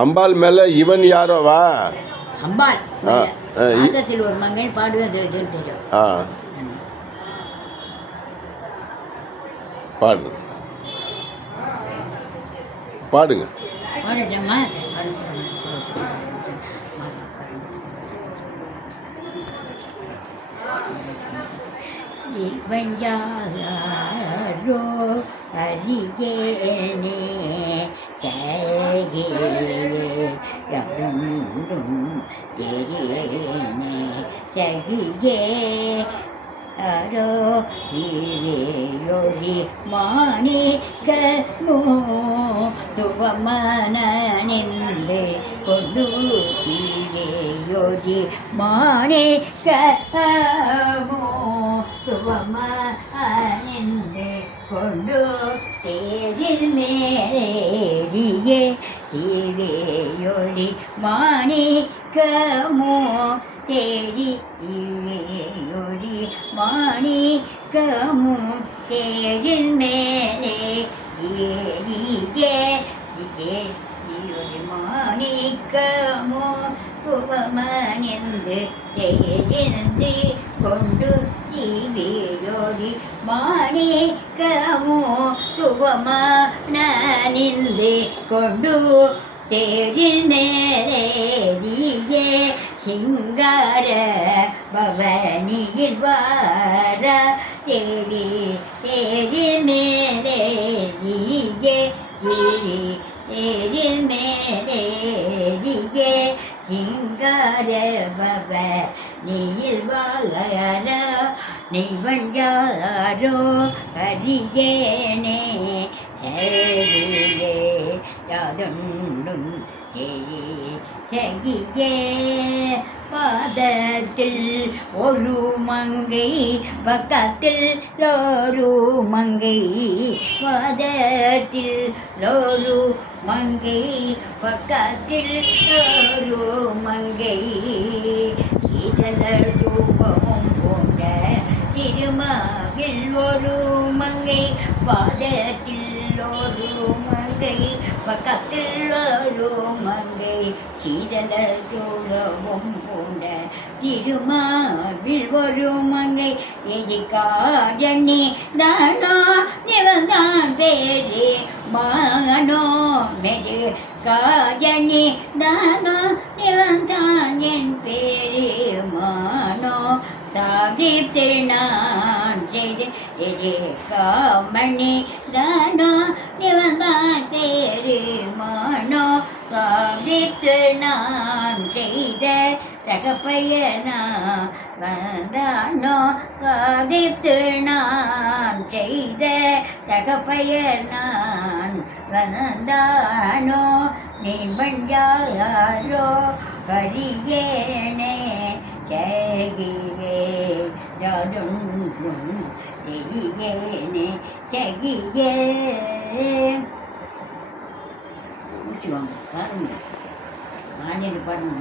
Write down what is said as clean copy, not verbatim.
அம்பாள் மேலே இவன் யாரோவா? அம்பாள் ஆ ஆத்தத்தில் ஒரு மங்கன் பாடுவது தெரியும். ஆ பாடு பாடுங்க. பாடட்டம்மா. இவன் யாரோ அறியேனே சகியும் தெரியேனே சகியே யாரோ தீரையொழி மாணிக்கமோ துவமனிந்து கொண்டு தீரையொழி மாணிக்கமோ துவமனிந்து கொண்டு தேரில் மேலேறியே தீரையொழி மாணிக்கமோ தேரி தீரையொழி மாணிக்கமும் தேரில் மேலே ஏறியே மாணிக்கமோ குவமனிந்து தேரிந்து கொண்டு தீவியோடி மாணிக்கமோ குவமனிந்து கொண்டு தேரில் மேலேறியே சிங்கார பவனியில் வார தேவி தேரில் மேலேறியே தேரில் மேலேறியே சிங்கார பவனியில் வார நீவன் யாரோ அறியேனே சரியே யாதொன்றும் சகியே பாதத்தில் ஒரு மங்கை பக்கத்தில் லோரு மங்கை பாதத்தில் லோரு மங்கை பக்கத்தில் லோரு மங்கை இதழ ரூபமும் போன்ற திருமாவில் ஒரு மங்கை பாதத்தில் ஒரு மங்கை பக்கத்தில் ஒரு மங்கை சீதள சூழவும் போன்ற திருமாவில் ஒரு மங்கை எதிர்காரணி தானோ நிவந்தான் பேரு மகனோ மெது காரணி தானோ நிவந்தான் என் பேரு மானோ சாதி திருநான் செய்து எதிர்காமணி தானோ நிவந்தான் பேரு மானோ சாதித்து நான் செய்த தகப்பையனா வந்தானோ சாதித்து நான் செய்த தகப்பையனான் வந்தானோ நீ பஞ்சாரோ ஹரியேனே சகியே யாதொன்றும் தெரியேனே சகியே மூச்சு வாங்க பாருங்க ஆஞ்சநேயர் பாடணும்.